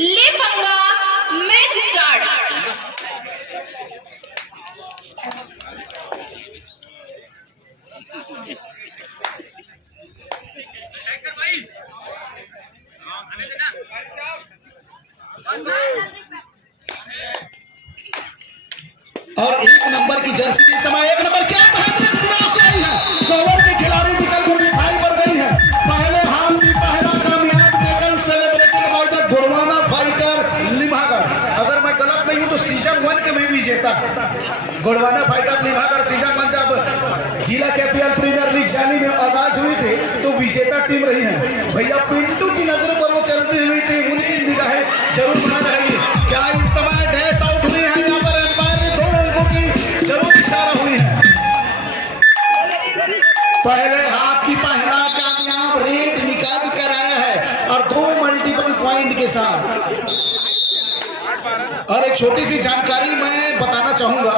ले पंगा, match start. और 1 नंबर की जर्सी के समय 1 नंबर क्या कवर के खिलाड़ी निकल कर दिखाई पड़ गई है। पहले हाल की पहला कामयाब निकल celebrated by the Gondwana fighter Limhagarh. अगर मैं गलत नहीं हूं तो सीजन 1 के में विजेता गोड़वाना फाइटर लिम्हागढ़ सीजन 1 जब जिला केपीएल प्रीमियर लीग जाली में आगाज हुई थी तो विजेता टीम रही है। भैया पिंटू की नजरों पर वो चलती हुई टीम, उनकी निगाहें जरूर बना रहेगी। क्या इस समय डैश आउट हुई है? यहाँ पर एम्पायर ने 2 अंकों की जरूर इशारा हुई है। पहले हाफ की पहला कामयाब रेड निकाल कर आया है और 2 मल्टीपल पॉइंट के साथ। और एक छोटी सी जानकारी मैं बताना चाहूंगा,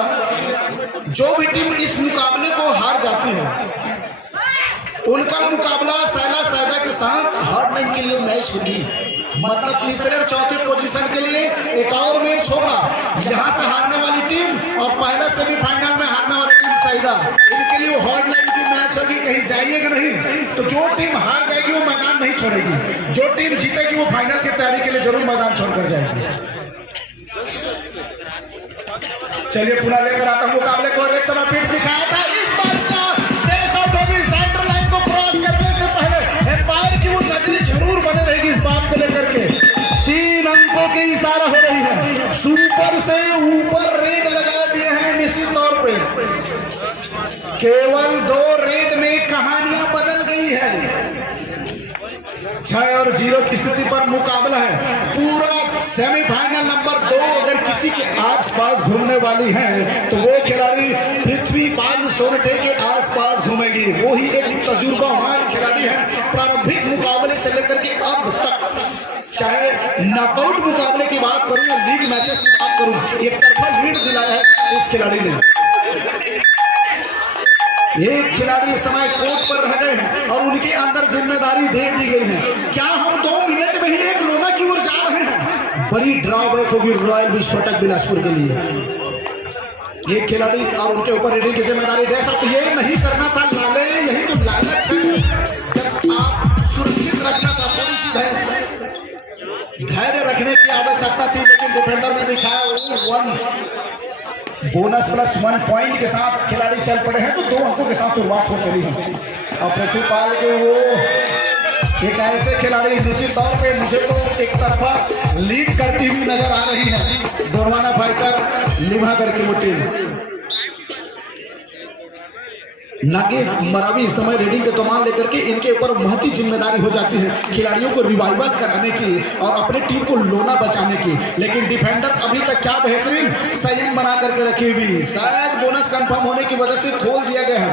जो भी टीम इस मुकाबले को हार जाती है उनका मुकाबला सैला सैदा के साथ हारने के लिए मैच होगी। मतलब तीसरे और चौथे पोजीशन के लिए एक और मैच होगा। यहाँ से हारने वाली टीम और पहला सेमीफाइनल में हारने वाली टीम सैदा, इनके लिए हॉटलाइन की मैच होगी। कहीं जाइएगा नहीं, तो जो टीम हार जाएगी वो मैदान नहीं छोड़ेगी, जो टीम जीतेगी वो फाइनल की तैयारी के लिए जरूर मैदान छोड़कर जाएगी। चलिए पुनः लेकर आता हूँ मुकाबले को। एक समय पीठ दिखाया था, इस बार सेंटर लाइन को क्रॉस करने से पहले एम्पायर की वो नजरें जरूर बने रहेगी इस बात को लेकर के। 3 अंकों की इशारा हो रही है। सुपर से ऊपर रेड लगा दिए हैं निश्चित तौर पे। केवल 2 रेड में कहानियां बदल गई है। 6 और 0 की स्थिति पर मुकाबला है। पूरा सेमीफाइनल नंबर 2 अगर किसी के आसपास घूमने वाली है तो वो खिलाड़ी पृथ्वी पाल सोनटे के आसपास घूमेगी। वो ही एक तजुर्बावान खिलाड़ी है। प्रारंभिक मुकाबले से लेकर के अब तक, चाहे नॉकआउट मुकाबले की बात करूं या लीग मैचेस की बात करूं, एक तरफा लीड दिलाया है इस खिलाड़ी ने। एक खिलाड़ी इस समय कोर्ट पर रह गए हैं और उनके अंदर जिम्मेदारी दे दी गई है। क्या हम 2 मिनट में ही एक लोना की ओर जा रहे हैं? बड़ी ड्रॉबैक होगी रॉयल विस्फोटक बिलासपुर के लिए। एक खिलाड़ी और उनके ऊपर रेडिंग की जिम्मेदारी दे सकते। ये नहीं करना था लाले, यही तो लालच है। जब आप सुरक्षित रखना था, थोड़ी सी धैर्य रखने की आवश्यकता थी, लेकिन डिफेंडर ने दिखाया 1 बोनस प्लस 1 पॉइंट के साथ खिलाड़ी चल पड़े हैं, तो 2 अंकों के साथ शुरुआत हो चली है। और पृथ्वीपाल के वो एक ऐसे खिलाड़ी निश्चित तौर पे मुझे तो एक तरफा लीड करती हुई नजर आ रही है गोड़वाना फाइटर लिम्हागढ़ की वो टीम। नागेश मरावी इस समय रेडिंग के कमान लेकर के इनके ऊपर महती जिम्मेदारी हो जाती है खिलाड़ियों को रिवाइवल कराने की और अपने टीम को लोना बचाने की। लेकिन डिफेंडर अभी तक क्या बेहतरीन संयम बना करके रखी हुई। शायद बोनस कंफर्म होने की वजह से खोल दिया गया है,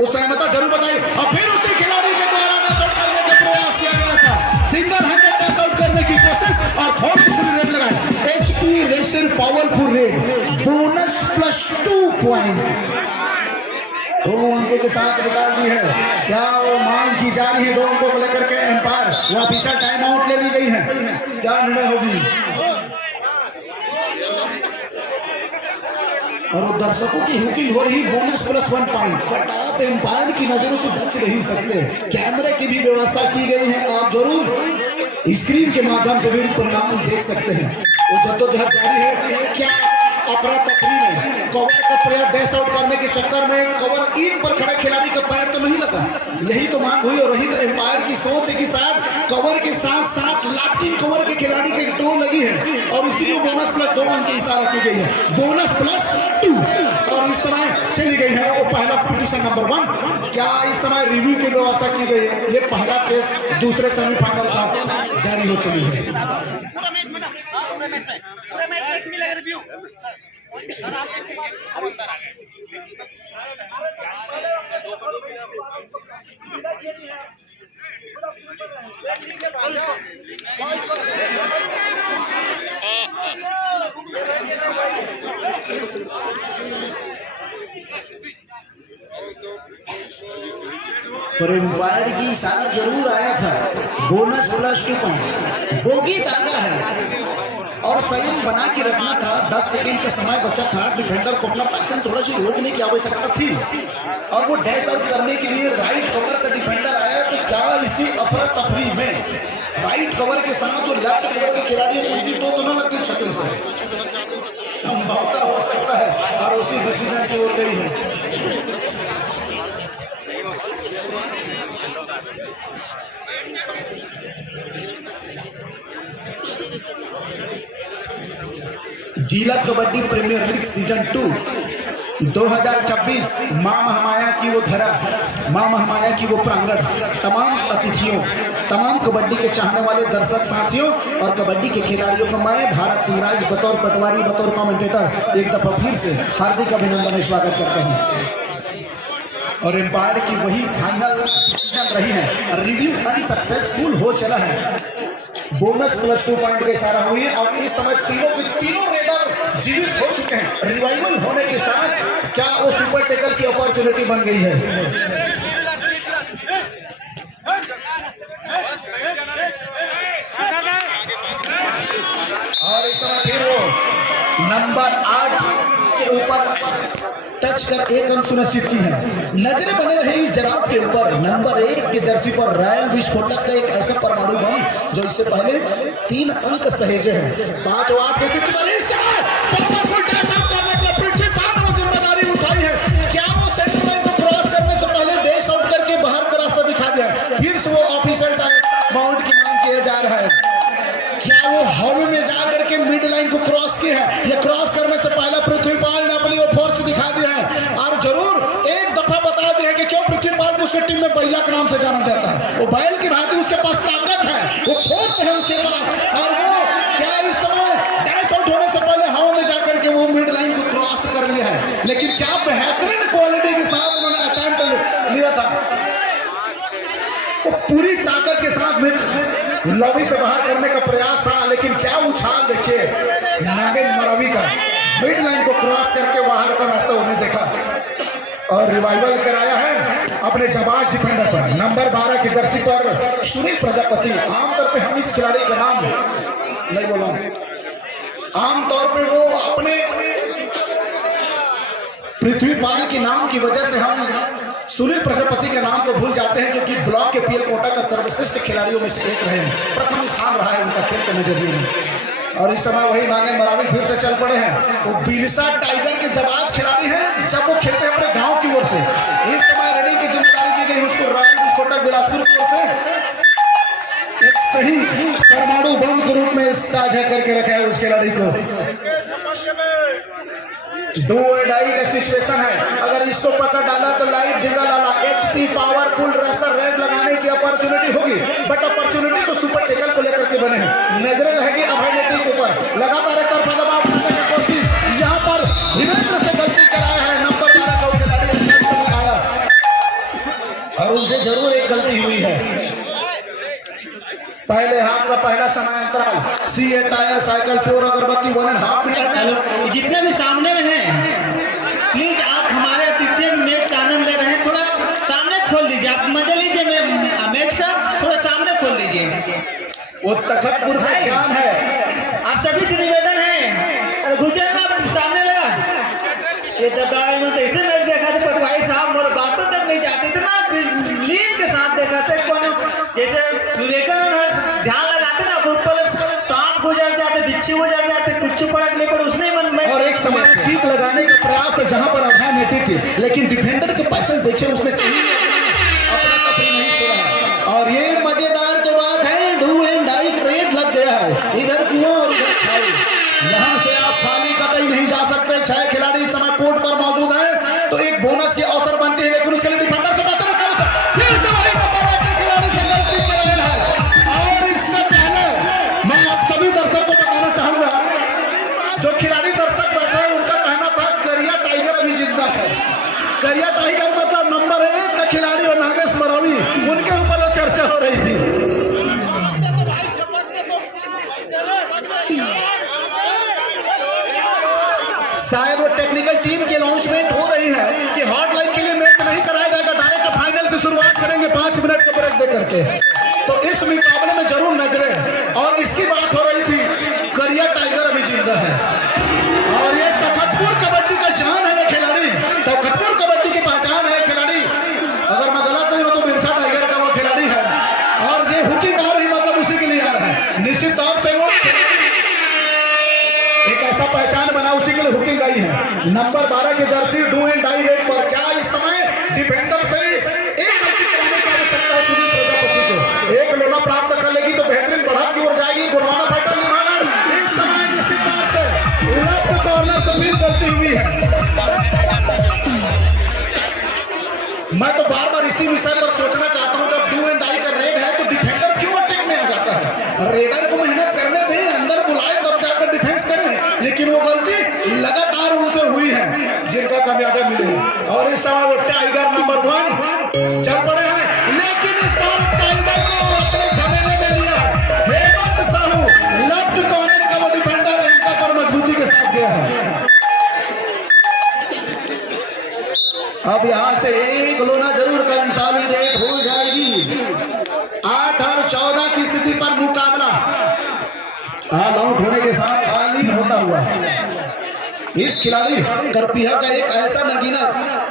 उस सहमता जरूर बताइए। और फिर उसी खिलाड़ी के द्वारा नॉकआउट करने का प्रयास किया गया था, सिंगल हैंडेड नॉकआउट करने की कोशिश और फोर्सफुल रेड लगाए। HP racer powerful red, bonus plus 2 point 2 अंकों के साथ निकाल दी है। क्या वो मांग की जा रही है 2 अंकों को लेकर के? एम्पायर वो ऑफिशियल टाइम आउट ले ली गई है, क्या निर्णय होगी? और वो दर्शकों की हुकिंग हो रही बोनस प्लस 1 पॉइंट, बट आप एम्पायर की नजरों से बच नहीं सकते। कैमरे की भी व्यवस्था की गई है, आप जरूर स्क्रीन के माध्यम से भी परिणाम देख सकते हैं। वो जद्दोजहद जारी है। क्या अफरा तफरी में कवर का प्लेयर डैश आउट करने के चक्कर में कवर इन पर खड़े खिलाड़ी का पैर तो नहीं लगा? यही तो मांग हुई और यही तो एम्पायर की सोच है कि साथ कवर के साथ साथ लाटिन कवर के खिलाड़ी के टो लगी है और इसीलिए बोनस प्लस 2 अंक की इशारा की गई है, बोनस प्लस 2। और इस समय चली गई है वो पहला पोजीशन नंबर 1। क्या इस समय रिव्यू की व्यवस्था की गई है? ये पहला केस दूसरे सेमीफाइनल का जारी हो चली है। पर एम्पायर की इशारा जरूर आया था, बोनस प्लस 2 पॉइंट। बोगी दागा है और संयम बना के रखना था। 10 सेकंड का समय बचा था। डिफेंडर को अपना पैशन थोड़ा सी रोकने की आवश्यकता थी और वो डैश आउट करने के लिए राइट कवर का डिफेंडर आया। तो क्या इसी अफरा तफरी में राइट कवर के साथ जो लेफ्ट कवर के खिलाड़ी उनकी तो न लगती छतरी से संभवतः हो सकता है और उसी डिसीजन की ओर गई है। जिला कबड्डी प्रीमियर लीग सीजन 2 2026 मां महामाया की वो धरा, मां महामाया की वो प्रांगण, तमाम अतिथियों, तमाम कबड्डी के चाहने वाले दर्शक साथियों और कबड्डी के खिलाड़ियों को मैं भारत सिंहराज बतौर पटवारी बतौर कमेंटेटर एक दफा फिर से हार्दिक अभिनंदन स्वागत करता हूं। और एम्पायर की वही फाइनल डिसीजन रही है। रिव्यू अनसक्सेसफुल हो चला है। बोनस +2 पॉइंट का इशारा हुई है और इस समय तीनों के तीनों रेडर जीवित हो चुके हैं। रिवाइवल होने के साथ क्या वो सुपर टेकल की अपॉर्चुनिटी बन गई है। और इस समय फिर वो नंबर 8 के ऊपर टच कर 1 अंक सुनिश्चित की है। नजरें बने रही इस जनाब के ऊपर नंबर 1 के जर्सी पर रॉयल विस्फोटक का एक ऐसा परमाणु बम जो इससे पहले 3 अंक सहेजे हैं। 5-8 की स्थिति पर इस समय पावरफुल डैश आउट करने के लिए पृथ्वी पाल ने जिम्मेदारी उठाई है। क्या वो सेंटर लाइन को क्रॉस करने से पहले डैश आउट करके बाहर का रास्ता दिखा दिया? फिर से वो ऑफिशियल टाइम बाउंड की मांग किया जा रहा है। क्या वो हवा में जाकर के मिड लाइन को क्रॉस किया है? या क्रॉस करने से पहले पृथ्वीपाल ने अपनी वो फोर्स दिखा दिया है? और जरूर एक दफा बता दिया कि क्यों पृथ्वीपाल को उसके टीम में बैला के नाम से जाना जाता है। वो बैल की भांति उसके पास ताकत है, वो फोर्स है उसके पास। और वो क्या इस समय डैश आउट होने से पहले हवा में जाकर के वो मिड लाइन को क्रॉस कर लिया है। लेकिन क्या बेहतरीन क्वालिटी के साथ उन्होंने अटेम्प्ट लिया था। वो पूरी ताकत के साथ लॉबी से बाहर करने का प्रयास था। लेकिन क्या उछाल देखिए नागेंद्र मरावी का, मिड लाइन को क्रॉस करके बाहर का रास्ता उन्हें देखा और रिवाइवल कराया है अपने जाबाज डिफेंडर पर। नंबर 12 की जर्सी पर सुनील प्रजापति। आमतौर पे हम इस खिलाड़ी का नाम नहीं बोला, आमतौर पे वो अपने पृथ्वीपाल के नाम की वजह से हम सुनील प्रजापति के नाम को भूल जाते हैं, क्योंकि ब्लॉक के पीएल कोटा का सर्वश्रेष्ठ खिलाड़ियों में से एक रहे हैं। प्रथम स्थान रहा है उनका खेल के नजरिए में। और इस समय वही नागेंद्र मरावी फिर से चल पड़े हैं। वो बिरसा टाइगर के जाबाज खिलाड़ी हैं जब वो खेलते हैं अपने गांव की ओर से। इस समय रनिंग की जिम्मेदारी दी गई उसको रॉयल विस्फोटक बिलासपुर की ओर से। एक सही परमाणु बम के रूप में साझा करके रखा है उस खिलाड़ी को। डू और डाई का सिचुएशन है। अगर इसको पकड़ डाला तो लाइव जिंदा डाला HP पावरफुल रेसर रेड लगाने की अपॉर्चुनिटी होगी। बट अपॉर्चुनिटी तो सुपर टेकल को लेकर के बने हैं। नजरें रहेगी अभय नेटी के ऊपर। लगातार एक तरफा दबाव करने की कोशिश यहाँ पर हिमेंद्र से गलती कराया है। नंबर 12 का आया और उनसे जरूर एक गलती हुई है। पहले हाफ का पहला समय अंतराल CA टायर साइकिल प्योर अगरबत्ती 1.5 मीटर। जितने भी सामने में हैं प्लीज आप हमारे अतिथि मैच का आनंद ले रहे हैं, थोड़ा सामने खोल दीजिए। आप मजा लीजिए मैच का, थोड़ा सामने खोल दीजिए। वो तखतपुर का जान है। आप सभी से निवेदन है। अरे गुजर आप सामने लगा ये तो ऐसे मैच देखा था पटवारी साहब और बातों तक नहीं जाते इतना लीड के साथ देखा था। कौन जैसे विवेकानंद ध्यान लगाते ना ऊपर सांप गुजर जाते, बिच्छू गुजर जाते, कुछ फर्क नहीं पड़ा उसने मन में। और एक समय किक लगाने का प्रयास था जहां पर अभय नेटी थी, लेकिन डिफेंडर के पैसे देखे उसने कहीं अपना कपड़ी नहीं छोड़ा। और ये मजेदार तो बात है, डू एंड डाई रेड लग गया है। इधर कुआं और इधर खाई। यहाँ से आप खाली कतई नहीं जा सकते। 6 खिलाड़ी इस समय कोर्ट पर मौजूद हैं तो एक बोनस की अवसर बनती है, लेकिन उसके लिए डिफेंडर से बचना फिर से वही खिलाड़ी से गलती कर रहे हैं। और इससे पहले मैं आप सभी दर्शकों को बताना चाहूंगा, जो खिलाड़ी दर्शक बैठे हैं उनका कहना था करिया टाइगर अभी जिंदा है। करिया टाइगर मतलब नंबर 1 का खिलाड़ी और नागेश मरावी, उनके ऊपर वो चर्चा हो रही थी। शायद वो टेक्निकल टीम की अनाउंसमेंट हो रही है कि हॉटलाइन के लिए मैच नहीं कराया जाएगा, डायरेक्ट फाइनल की शुरुआत करेंगे। 5 मिनट के ब्रेक देख देख करके। तो इस मुकाबले में जरूर नजरें। और इसकी बात हो रही थी, करिया टाइगर अभी जिंदा है और ये तखतपुर कबड्डी का जान है ये खिलाड़ी, तखतपुर कबड्डी की पहचान है खिलाड़ी। अगर मैं गलत नहीं हूं तो बिरसा टाइगर का वो खिलाड़ी है और ये हुकिंग आ रही, मतलब उसी के लिए आ रहा है। निश्चित तौर से वो एक ऐसा पहचान बना, उसी के लिए हुकिंग आई है। नंबर 12 की jersey do and die rate पर क्या इस समय डिफेंडर से एक गलती कराने की आवश्यकता है सुनील प्रजापति को। एक लोना प्राप्त कर लेगी तो बेहतरीन बढ़त की ओर जाएगी गुरवाना फाइटर लिमानर। इस समय निश्चित तौर से लेफ्ट कॉर्नर से भी गलती हुई है। मैं तो बार बार इसी विषय पर सोचना चाहता हूं, जब डू एंड डाई का रेड है तो डिफेंडर क्यों अटैक में आ जाता है? रेडर को मेहनत करने दें, अंदर बुलाए तब जाकर डिफेंस करें, लेकिन वो गलती लगातार उनसे हुई है जिनका कामयाबी मिली। और इस समय वो टाइगर नंबर 1 चल पड़े हैं, लेकिन इस बार टाइगर को अपने झमेले में लिया हेमंत साहू। लेफ्ट कॉर्नर का वो डिफेंडर इनका पर मजबूती के साथ गया है। अब यहां से एक लोना जरूर कंसोलिडेट हो जाएगी। 8 और 14 की स्थिति पर मुकाबला ऑल आउट होने के साथ तालीम होता हुआ इस खिलाड़ी करपिया का एक ऐसा नगीना,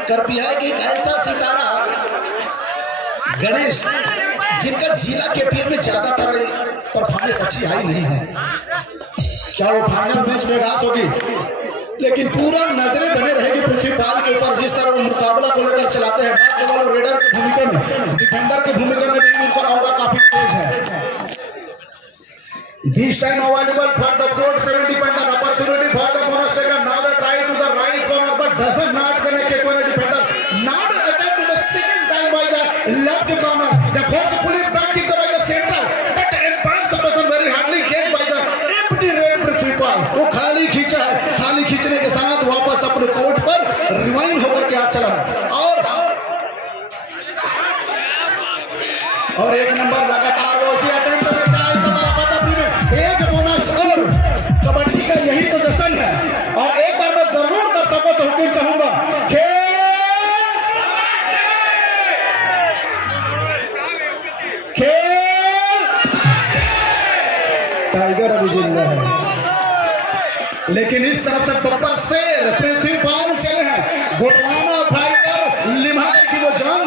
करपिया के एक ऐसा सितारा गणेश, जिनका जिला केपीएल में ज्यादातर परफॉर्मेंस अच्छी आई नहीं है। क्या वो फाइनल मैच में घास होगी? लेकिन पूरा नजरें बने रहेगी पृथ्वीपाल के ऊपर, जिस तरह वो मुकाबला को लेकर चलाते हैं। केवल रेडर की भूमिका में, डिफेंडर की भूमिका में भी उनका ऑरा काफी तेज है। This time available for the court 70 defender opportunity for the bonus taker. Now the try to the right corner but doesn't not connect to the defender. Now the attempt to the second time by the left corner. The force pull it back into by the center. But impacts the person very hardly get by the empty red Prithvipal. वो खाली खींचा है, खाली खींचने के साथ वापस अपने कोर्ट पर रिवाइंड होकर के आ चला और एक नंबर लगातार वो उसी अटेम्प्ट में एक बोनस। और कबड्डी का यही तो जश्न है। और एक बार मैं जरूर दर्शकों से हुक्म चाहूंगा, खेल टाइगर अभी जिंदा है, लेकिन इस तरफ से बब्बर शेर पृथ्वीपाल चले हैं। गुरवाना फाइटर लिम्हागर की वो जान।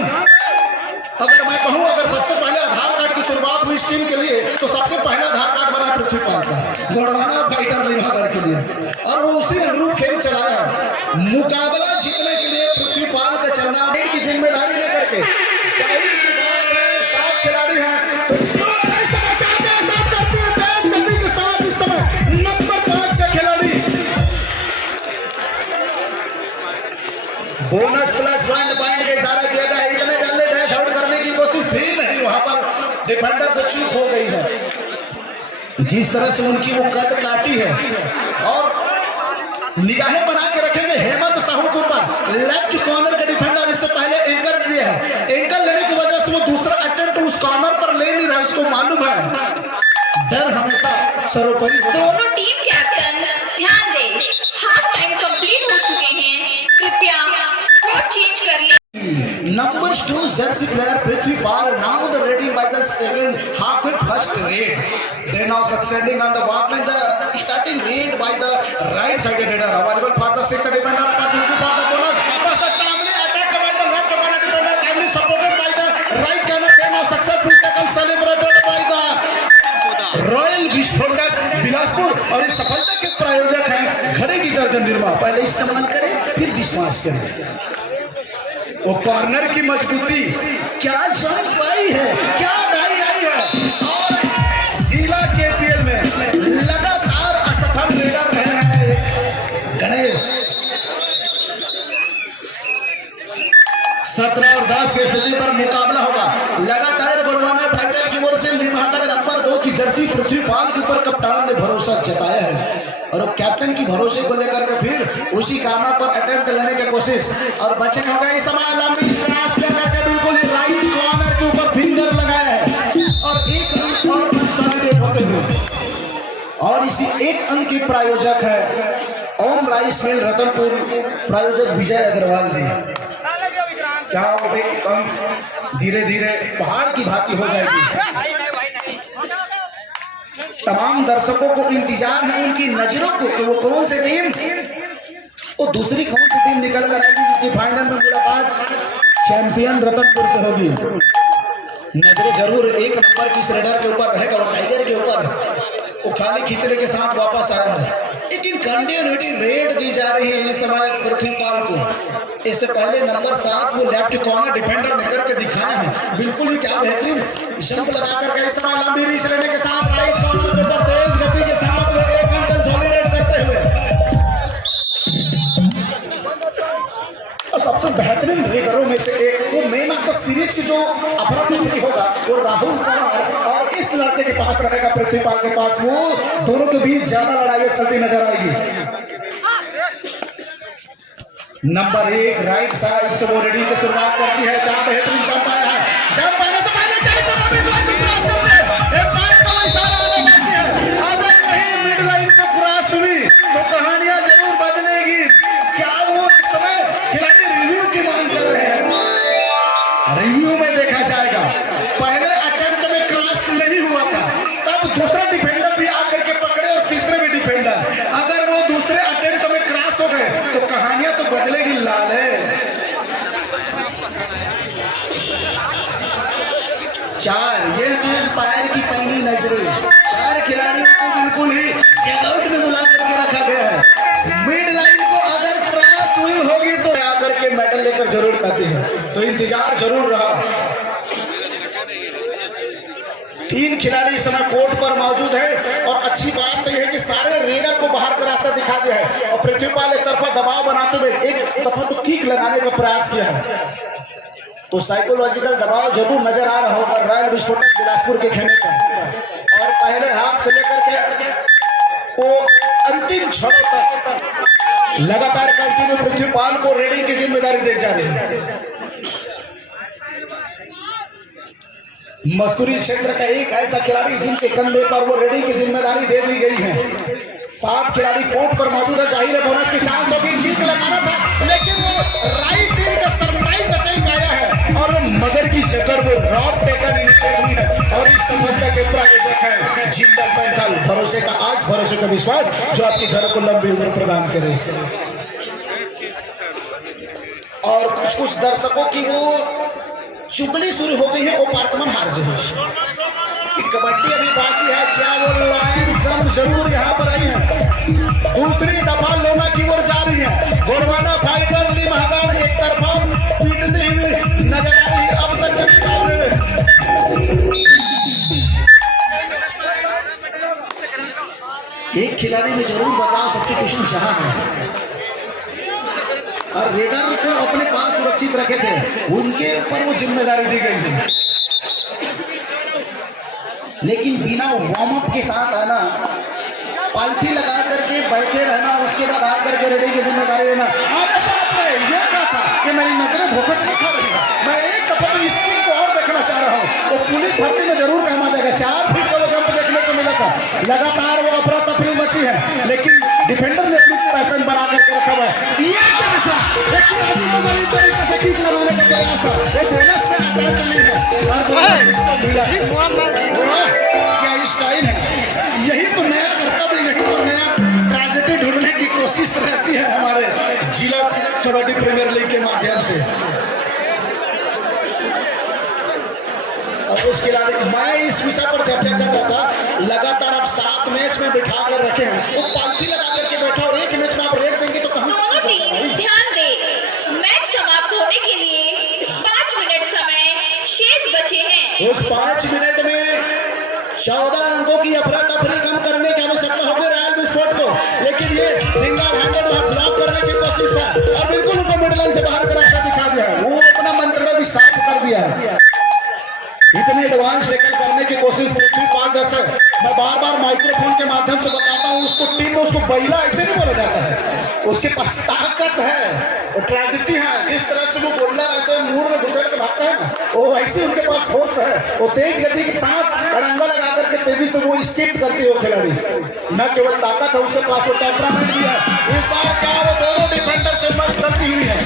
अगर मैं कहूं, अगर सबसे पहले आधार कार्ड की शुरुआत हुई इस टीम के लिए तो सबसे पहला आधार कार्ड बना पृथ्वीपाल का, गुरवाना फाइटर लिम्हागर के लिए। और वो उसी अनुरूप खेल चलाया। मुकाबला जीतने के लिए पृथ्वीपाल का चलना की जिम्मेदारी लेकर के। 7 खिलाड़ी हैं इस समय। नंबर 5 का खिलाड़ी बोनस प्लस 1 पॉइंट के इशारा किया गया। इतने जल्दी डैश आउट करने की कोशिश थी नहीं, वहां पर डिफेंडर से चूक हो गई है। जिस तरह से उनकी वो कद काटी है और निगाहें बना के रखेंगे हेमंत साहू के ऊपर। लेफ्ट कॉर्नर के डिफेंडर इससे पहले एंकर दिया है, एंकर लेने की वजह से वो दूसरा अटेम्प्ट उस कॉर्नर पर ले नहीं रहा, उसको मालूम है डर हमेशा सर्वोपरि। दोनों टीम कैप्टन ध्यान दें, हाफ टाइम कंप्लीट हो चुके हैं, कृपया कोर्ट चेंज कर ले। Number 2 jersey player Prithvipal now the ready by the second half with first raid. They now succeeding on the walk and the starting raid by the right sided header available for the 6 defender opportunity for the bonus. Plus the timely attack by the left corner defender timely supported by the right corner. They now successful tackle celebrated by the royal विस्फोटक बिलासपुर। और इस सफलता के प्रायोजक हैं घड़े detergent Nirma. पहले इस्तेमाल करें फिर विश्वास करें। वो कॉर्नर की मजबूती क्या जान पाई है, क्या डाई आई है। और जिला केपीएल में लगातार असफल रेडर रहे हैं गणेश। 17 और 10 की स्थिति पर मुकाबला होगा। लगातार बड़वाना फाइटर की ओर से लिम्हागर नंबर 2 की जर्सी पृथ्वीपाल के ऊपर कप्तान ने भरोसा जताया है और कैप्टन की भरोसे को लेकर के फिर उसी कामा पर अटेम्प्ट लेने की कोशिश। और बचने होगा इस समय लंबी स्ट्रास लेकर के बिल्कुल राइट कॉर्नर के ऊपर फिंगर लगाया है और एक अंक और कंसोलिडेट होते हुए। और इसी एक अंक के प्रायोजक है ओम राइस मिल रतनपुर, प्रायोजक विजय अग्रवाल जी। जाओ एक अंक धीरे धीरे पहाड़ की भांति हो जाएगी। तमाम दर्शकों को इंतजार है उनकी नजरों को कि वो कौन सी टीम और दूसरी कौन सी टीम निकल कर आएगी जिसकी फाइनल में मुलाकात चैंपियन रतनपुर से होगी। नजरें जरूर एक नंबर की रेडर के ऊपर रहेगा और टाइगर के ऊपर वो खाली खींचने के साथ वापस आया है, लेकिन कंटिन्यूटी रेड दी जा रही है इस समय पृथ्वीपाल को। इससे पहले नंबर 7 वो लेफ्ट कॉर्नर डिफेंडर ने करके दिखाया है, बिल्कुल ही क्या बेहतरीन जंप लगा करके इस समय लंबी रीच लेने के साथ राइट कॉर्नर पे तेज गति के साथ वो एक कंसोलिडेट करते हुए और सबसे बेहतरीन रेडरों में से एक वो मैन ऑफ द सीरीज की जो अफरा-तफरी होगा वो राहुल कुमार और इस लड़के के पास रहेगा पृथ्वीपाल के पास। वो दोनों के बीच ज्यादा लड़ाई चलती नजर आएगी। नंबर 1 राइट साइड से वो रेडी की शुरुआत करती है, क्या बेहतरीन जंप आया है, जंप आने से पहले अगर नहीं मिड लाइन को क्रॉस हुई तो कहानियां जरूर बदलेगी। क्या वो इस समय खिलाड़ी रिव्यू की मांग कर रहे हैं? रिव्यू में देखा जाएगा। पहले अटेम्प्ट में क्रॉस नहीं हुआ था, तब दूसरा डिफेंडर भी आकर के पकड़े और तीसरे भी डिफेंडर, अगर वो दूसरे अटेम्प्ट में क्रॉस हो गए तो कहानियां तो बदलेगी लाले। चार ये एम्पायर की पहली नजरें, 4 खिलाड़ियों को बिल्कुल ही जगआउट में बुला करके रखा गया है। मिड लाइन को अगर क्रॉस हुई होगी तो आकर के मेडल लेकर जरूर पाते हैं, तो इंतजार जरूर रहा। 3 खिलाड़ी इस समय कोर्ट पर मौजूद है और अच्छी बात तो यह है कि सारे रेडर को बाहर का रास्ता दिखा दिया है और पृथ्वीपाल एक तरफा दबाव बनाते हुए एक तरफा तो किक लगाने का प्रयास किया है। तो साइकोलॉजिकल दबाव जरूर नजर आ रहा होगा रॉयल विस्फोटक बिलासपुर के खेमे का, और पहले हाफ से लेकर के वो अंतिम क्षणों तक लगातार कंटिन्यू पृथ्वीपाल को रेडिंग की जिम्मेदारी दी जा रही है। मस्तूरी क्षेत्र का एक ऐसा खिलाड़ी जिनके कंधे पर वो रेडिंग की जिम्मेदारी दे दी गई है। 7 खिलाड़ी कोर्ट पर मौजूद है, जाहिर है बोनस की चांस होगी, किक लगाना था लेकिन वो राइट टीम का सरप्राइज अटैक आया है और वो मदर की जगह वो ड्रॉप टेकर इनिशिएट हुई है और इस समस्या के प्रायोजक है जिंदल पेंटल, भरोसे का आज भरोसे का विश्वास जो आपके घर को लंबी उम्र प्रदान करे। और कुछ दर्शकों की वो चुगली शुरू हो गई है, वो पार्टमन हार जरूर कबड्डी अभी बाकी है, क्या वो लाइन सम जरूर यहाँ पर आई है। दूसरी दफा लोना की ओर जा रही है, गोरवाना फाइटर महागान एक तरफा पीटती हुई नजर आ रही है। अब तक एक खिलाड़ी में जरूर बदलाव सब्स्टिट्यूशन चाहा है और रेडर को अपने पास सुरक्षित रखे थे, उनके ऊपर वो जिम्मेदारी दी गई है, लेकिन बिना वार्म अप के साथ आना, पालथी लगा करके बैठे रहना, उसके बाद आकर के रेडी की जिम्मेदारी लेना। ये क्या था कि मेरी नजरें धोखा नहीं खा रही है, मैं एक दफा तो इसकी को और देखना चाह रहा हूँ। तो पुलिस भर्ती में जरूर कहना देगा, 4 फीट का वो जंप देखने को मिला था, लगातार वो अफरा तफरी मची है, लेकिन डिफेंडर ने अपनी पैसन बना करके रखा हुआ है। ये क्या था? तरीके से किक लगाने का प्रयास है, वो बोनस में अटैक नहीं है और क्या स्टाइल है। यही तो नया कर्तव्य, यही तो नया ट्रेजेडी ढूंढने की कोशिश रहती है हमारे जिला कबड्डी प्रीमियर लीग के माध्यम से। और उस खिलाड़ी मैं इस विषय पर चर्चा कर रहा था, लगातार आप 7 मैच में बिठा कर रखे हैं, वो पालथी लगा करके बैठा और एक मैच में आप रेट देंगे तो कहां ध्यान दे। मैच समाप्त होने के लिए 5 मिनट समय शेष बचे हैं। उस 5 मिनट में 14 अंकों की अफरा तफरी कम करने की आवश्यकता होगी रॉयल विस्फोट को, लेकिन ये सिंगल हैंडेड ब्लॉक करने की कोशिश है और बिल्कुल उनको मिड लाइन से बाहर का रास्ता दिखा दिया है। वो अपना मंत्र भी साफ कर दिया है। इतनी एडवांस टैकल करने की कोशिश पृथ्वीपाल जैसे, मैं बार बार माइक्रोफोन के माध्यम से बताता हूँ, उसको टीम में उसको बैला ऐसे नहीं बोला जाता है, उसके पास ताकत है और ट्रेजेडी है। जिस तरह से वो बोलर ऐसे मुंह में घुसेड़ के भागता है ना, वो ऐसे उनके पास फोर्स है। वो तेज गति के साथ अड़ंगा लगा करके तेजी से वो स्किप करती है वो खिलाड़ी, न केवल ताकत है उसके पास, वो टेम्परामेंट भी है। इस बार क्या वो दोनों डिफेंडर से मत करती हुई है।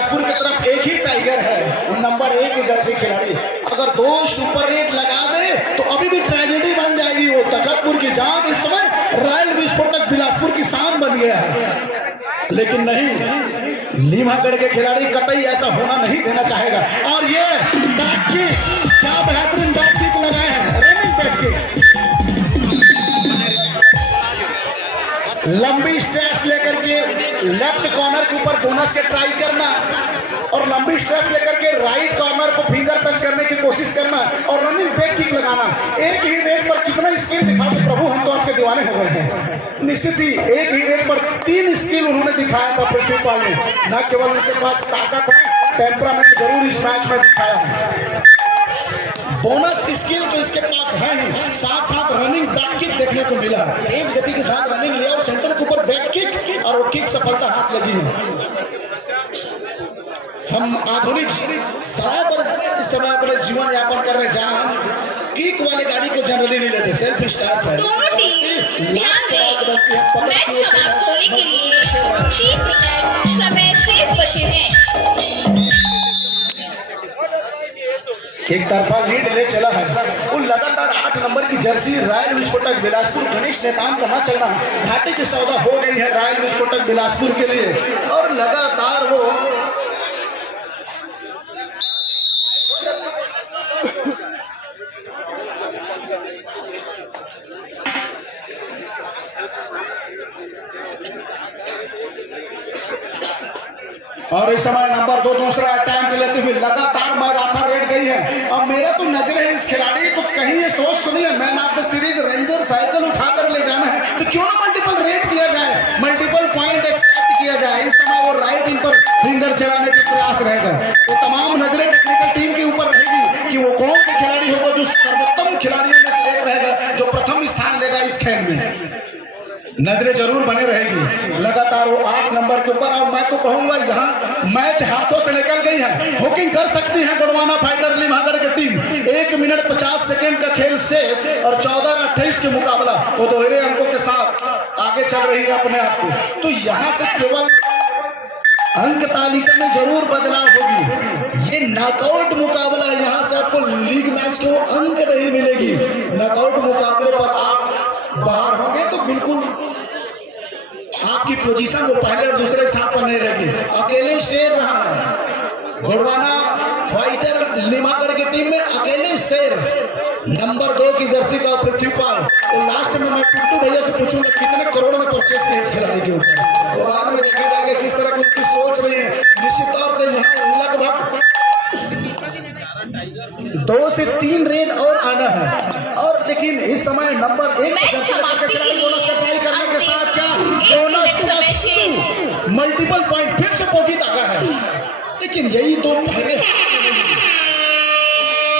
बिलासपुर की तरफ एक ही टाइगर है, वो नंबर 1 की जर्सी खिलाड़ी। अगर 2 सुपर रेट लगा दे तो अभी भी ट्रेजेडी बन जाएगी। वो तखतपुर की जान इस समय रॉयल विस्फोटक बिलासपुर की शान बन गया है, लेकिन नहीं, लीमागढ़ के खिलाड़ी कतई ऐसा होना नहीं देना चाहेगा। और ये बैक किक, क्या बेहतरीन बैक किक लगाए हैं, रनिंग बैक किक। लंबी स्ट्रेस लेकर के लेफ्ट कॉर्नर के ऊपर बोनस से ट्राई करना और लंबी स्ट्रेस लेकर के राइट कॉर्नर को फिंगर टच करने की कोशिश करना और रनिंग बैक किक लगाना। एक ही रेट पर कितना स्किल दिखा तो प्रभु, हम तो आपके दीवाने हो गए हैं। निश्चित ही एक ही रेट पर 3 स्किल उन्होंने दिखाया था पृथ्वीपाल ने। न केवल उनके पास ताकत है, टेम्परामेंट जरूर इस मैच में दिखाया है। बोनस स्किल तो इसके पास है ही, साथ साथ रनिंग बैक किक देखने को मिला। तेज गति के साथ रनिंग लिया और सेंटर के ऊपर बैक किक और वो किक सफलता हाथ लगी है। हम आधुनिक समय पर इस समय अपने जीवन यापन कर रहे हैं, जहाँ किक वाले गाड़ी को जनरली नहीं लेते, सेल्फ स्टार्ट है। दोनों टीम ध्यान दें, मैच समाप्त होने के लिए 3 मिनट समय शेष बचे हैं। एक तरफा लीड ले चला है। वो लगातार 8 नंबर की जर्सी रॉयल विस्फोटक बिलासपुर गणेश नेताम का ना चलना घाटे की सौदा हो गई है रॉयल विस्फोटक बिलासपुर के लिए। और लगातार वो और इस समय नंबर 2 दूसरा अटैम्प्ट लेते हुए लगातार मैराथन रेड गई है। अब मेरा तो नजर है इस खिलाड़ी को, कहीं ये सोच तो नहीं है man of the series ranger cycle उठाकर ले जाना है तो क्यों ना मल्टीपल रेड किया जाए, मल्टीपल पॉइंट एक्सेप्ट किया जाए। इस समय वो राइट इन पर फिंगर चलाने का प्रयास रहेगा। तो तमाम नजरें टेक्निकल टीम के ऊपर रहेगी कि वो कौन सा खिलाड़ी होगा जो सर्वोत्तम खिलाड़ियों में से एक रहेगा, जो प्रथम स्थान लेगा इस खेल में। नजरें जरूर बने रहेगी लगातार वो 8 नंबर के ऊपर। और मैं तो कहूंगा यहाँ मैच हाथों से निकल गई है, हुकिंग कर सकती है गोडवाना फाइटर लीमागढ़ की टीम। 1 मिनट 50 सेकेंड का खेल शेष और 14-28 के मुकाबला वो दोहरे अंकों के साथ आगे चल रही है अपने आप को। तो यहाँ से केवल अंक तालिका में जरूर बदलाव होगी। ये नॉकआउट मुकाबला, यहाँ से आपको लीग मैच के वो अंक नहीं मिलेगी। नॉकआउट मुकाबले पर आप बाहर होंगे तो बिल्कुल आपकी पोजीशन वो पहले और दूसरे स्थान पर नहीं रहेगी। अकेले शेर रहा है गोडवाना फाइटर लीमागढ़ की टीम में, अकेले शेर नंबर 2 की जर्सी का पृथ्वीपाल। तो लास्ट में मैं पिंटू भैया से पूछूंगा कितने करोड़ में परचेस है इस खिलाड़ी के ऊपर, तो बाद में देखा जाएगा किस तरह की उनकी सोच रही है। निश्चित तौर से यहाँ लगभग 2 से 3 रेड और आना है। और लेकिन इस समय नंबर 1 करने के साथ क्या मल्टीपल पॉइंट फिर से पोटी दागा है। लेकिन यही तो पहले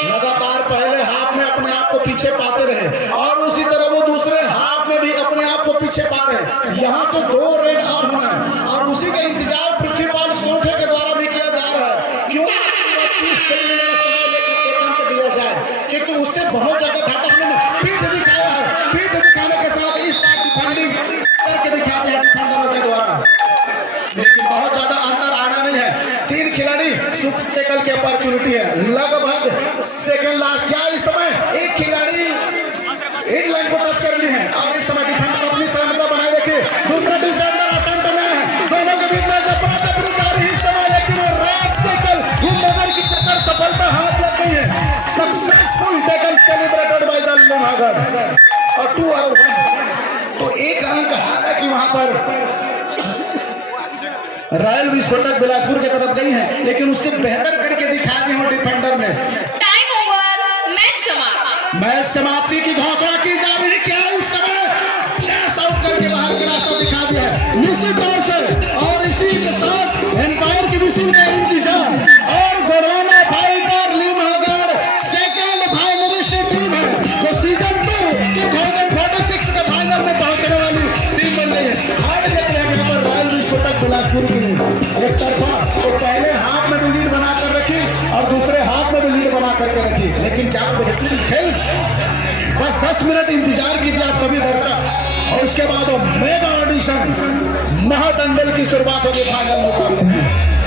लगातार पहले हाफ में अपने आप को पीछे पाते रहे और उसी तरह वो दूसरे हाफ में भी अपने आप को पीछे पा रहे। यहाँ से 2 रेड और होना है और उसी का इंतजार पृथ्वीपाल सोठे के द्वारा भी किया जा रहा है। क्यों 30 सेकंड का समय लेकर अंक दिया जाए, क्योंकि उससे बहुत ज्यादा घाटा हमने पीठ दिखाया है। पीठ दिखाने के साथ इस बार डिफेंडिंग करके दिखाते हैं डिफेंडरों के द्वारा, लेकिन बहुत ज्यादा अंतर आना नहीं है। 3 खिलाड़ी सुपर टेकल की अपॉर्चुनिटी है, लगभग सेकंड लास्ट। क्या इस समय एक खिलाड़ी इन लाइन को टच कर ली है और इस समय डिफेंडर अपनी सलामता बनाए रखे, दूसरा डिफेंडर अटेम्प्ट में है। दोनों के बीच में इस समय लेकिन रात टेकल लीमागढ़ की टक्कर सफलता हाथ लग गई है। Successful tackle celebrated by the Limagarh और 2 और 1। तो एक अंक हालांकि वहां पर रॉयल विस्फोटक बिलासपुर की तरफ गई है, लेकिन उससे बेहतर करके दिखा दी हो डिफेंडर ने। टाइम ओवर, मैच समाप्त। मैच समाप्ति की घोषणा की जा रही है। क्या इस समय फ्लैश आउट करके बाहर का रास्ता दिखा दिया है निश्चित तौर से। और इसी के साथ एम्पायर की विशिष्ट का इंतजार और Gondwana fighter Limagarh second finalist team है जो सीजन 2 2046 के फाइनल में पहुंचने वाली टीम बन रही है। हार गए यहाँ पर रॉयल विस्फोटक बिलासपुर की एक तरफा तो पहले हाथ में भी लीड बनाकर रखी और दूसरे हाथ में भी लीड बना करके रखी। लेकिन क्या बेहतरीन खेल, बस 10 मिनट इंतजार कीजिए आप सभी दर्शक और उसके बाद मेगा ऑडिशन महादंगल की शुरुआत होगी फाइनल मुकाबले में।